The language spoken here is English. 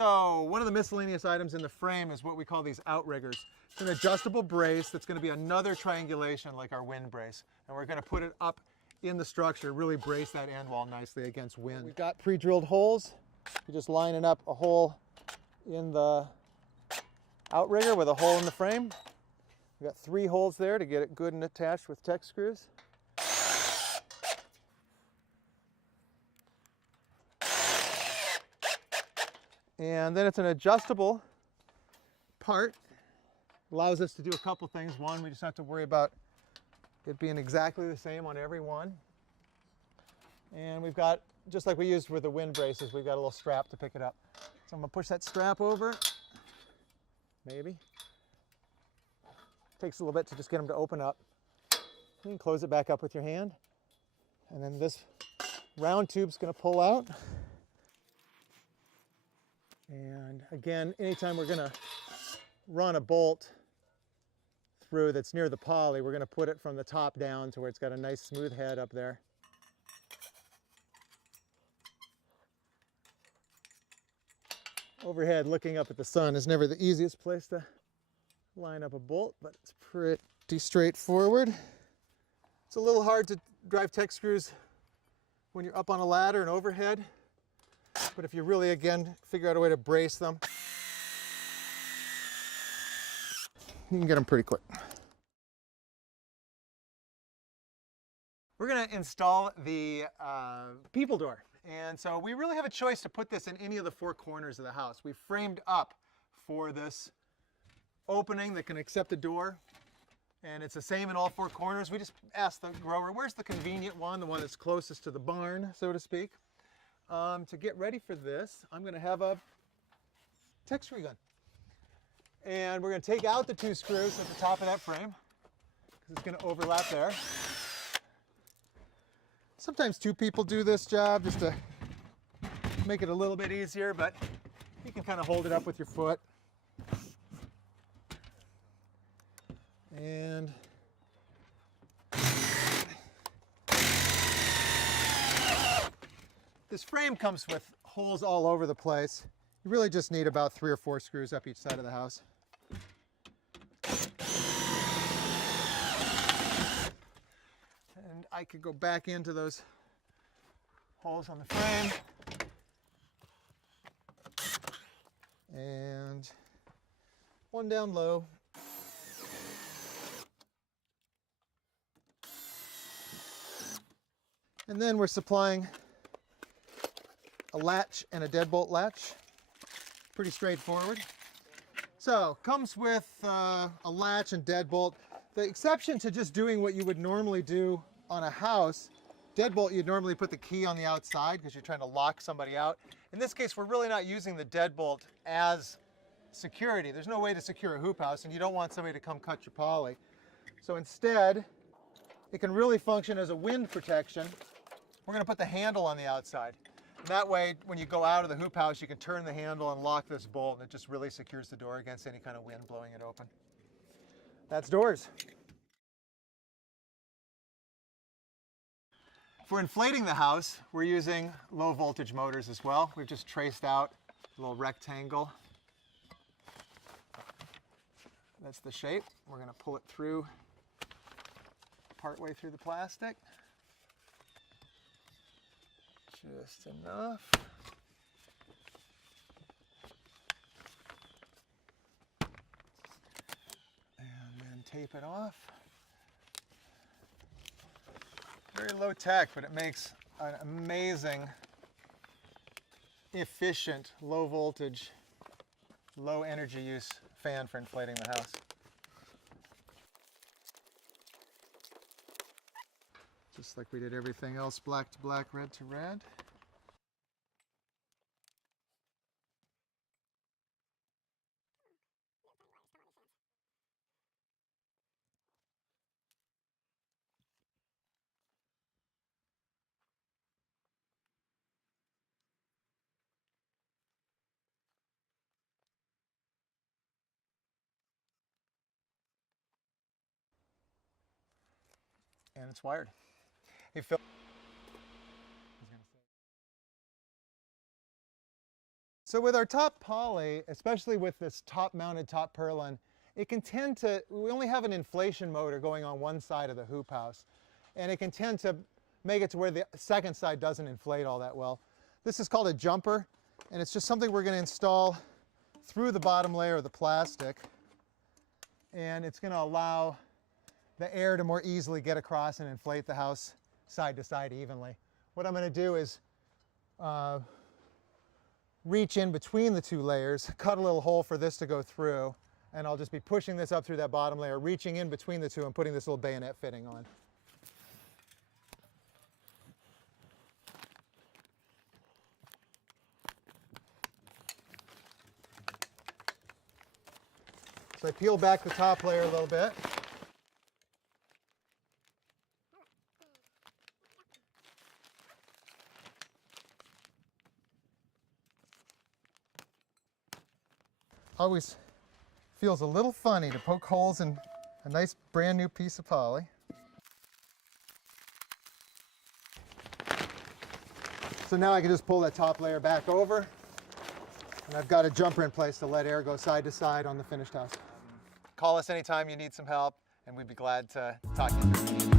So one of the miscellaneous items in the frame is what we call these outriggers. It's an adjustable brace that's going to be another triangulation like our wind brace. And we're going to put it up in the structure, really brace that end wall nicely against wind. We've got pre-drilled holes. You're just lining up a hole in the outrigger with a hole in the frame. We've got 3 holes there to get it good and attached with Tek screws. And then it's an adjustable part. Allows us to do a couple things. One, we just have to worry about it being exactly the same on every one. And we've got, just like we used with the wind braces, we've got a little strap to pick it up. So I'm going to push that strap over. Maybe. Takes a little bit to just get them to open up. You can close it back up with your hand. And then this round tube's going to pull out. And again, anytime we're going to run a bolt through that's near the poly, we're going to put it from the top down to where it's got a nice smooth head up there. Overhead, looking up at the sun is never the easiest place to line up a bolt, but it's pretty straightforward. It's a little hard to drive Tek screws when you're up on a ladder and overhead. But if you really, again, figure out a way to brace them, you can get them pretty quick. We're going to install the people door. And so we really have a choice to put this in any of the 4 corners of the house. We've framed up for this opening that can accept a door. And it's the same in all 4 corners. We just asked the grower, where's the convenient one, the one that's closest to the barn, so to speak. To get ready for this, I'm going to have a Tek screw gun. And we're going to take out the 2 screws at the top of that frame, because it's going to overlap there. Sometimes 2 people do this job just to make it a little bit easier, but you can kind of hold it up with your foot. And this frame comes with holes all over the place. You really just need about 3 or 4 screws up each side of the house. And I could go back into those holes on the frame. And one down low. And then we're supplying a latch and a deadbolt latch. Pretty straightforward. So, comes with a latch and deadbolt. The exception to just doing what you would normally do on a house, deadbolt, you'd normally put the key on the outside because you're trying to lock somebody out. In this case, we're really not using the deadbolt as security. There's no way to secure a hoop house, and you don't want somebody to come cut your poly. So instead, it can really function as a wind protection. We're going to put the handle on the outside. And that way, when you go out of the hoop house, you can turn the handle and lock this bolt, and it just really secures the door against any kind of wind blowing it open. That's doors. For inflating the house, we're using low voltage motors as well. We've just traced out a little rectangle. That's the shape. We're going to pull it through partway through the plastic. Just enough. And then tape it off. Very low tech, but it makes an amazing, efficient, low voltage, low energy use fan for inflating the house. Just like we did everything else, black to black, red to red. And it's wired. Hey, Phil. So with our top poly, especially with this top-mounted top purlin, it can tend to, we only have an inflation motor going on one side of the hoop house, and it can tend to make it to where the second side doesn't inflate all that well. This is called a jumper, and it's just something we're going to install through the bottom layer of the plastic, and it's going to allow the air to more easily get across and inflate the house side to side evenly. What I'm going to do is reach in between the two layers, cut a little hole for this to go through, and I'll just be pushing this up through that bottom layer, reaching in between the two and putting this little bayonet fitting on. So I peel back the top layer a little bit. Always feels a little funny to poke holes in a nice brand new piece of poly. So now I can just pull that top layer back over, and I've got a jumper in place to let air go side to side on the finished house. Call us anytime you need some help, and we'd be glad to talk to you.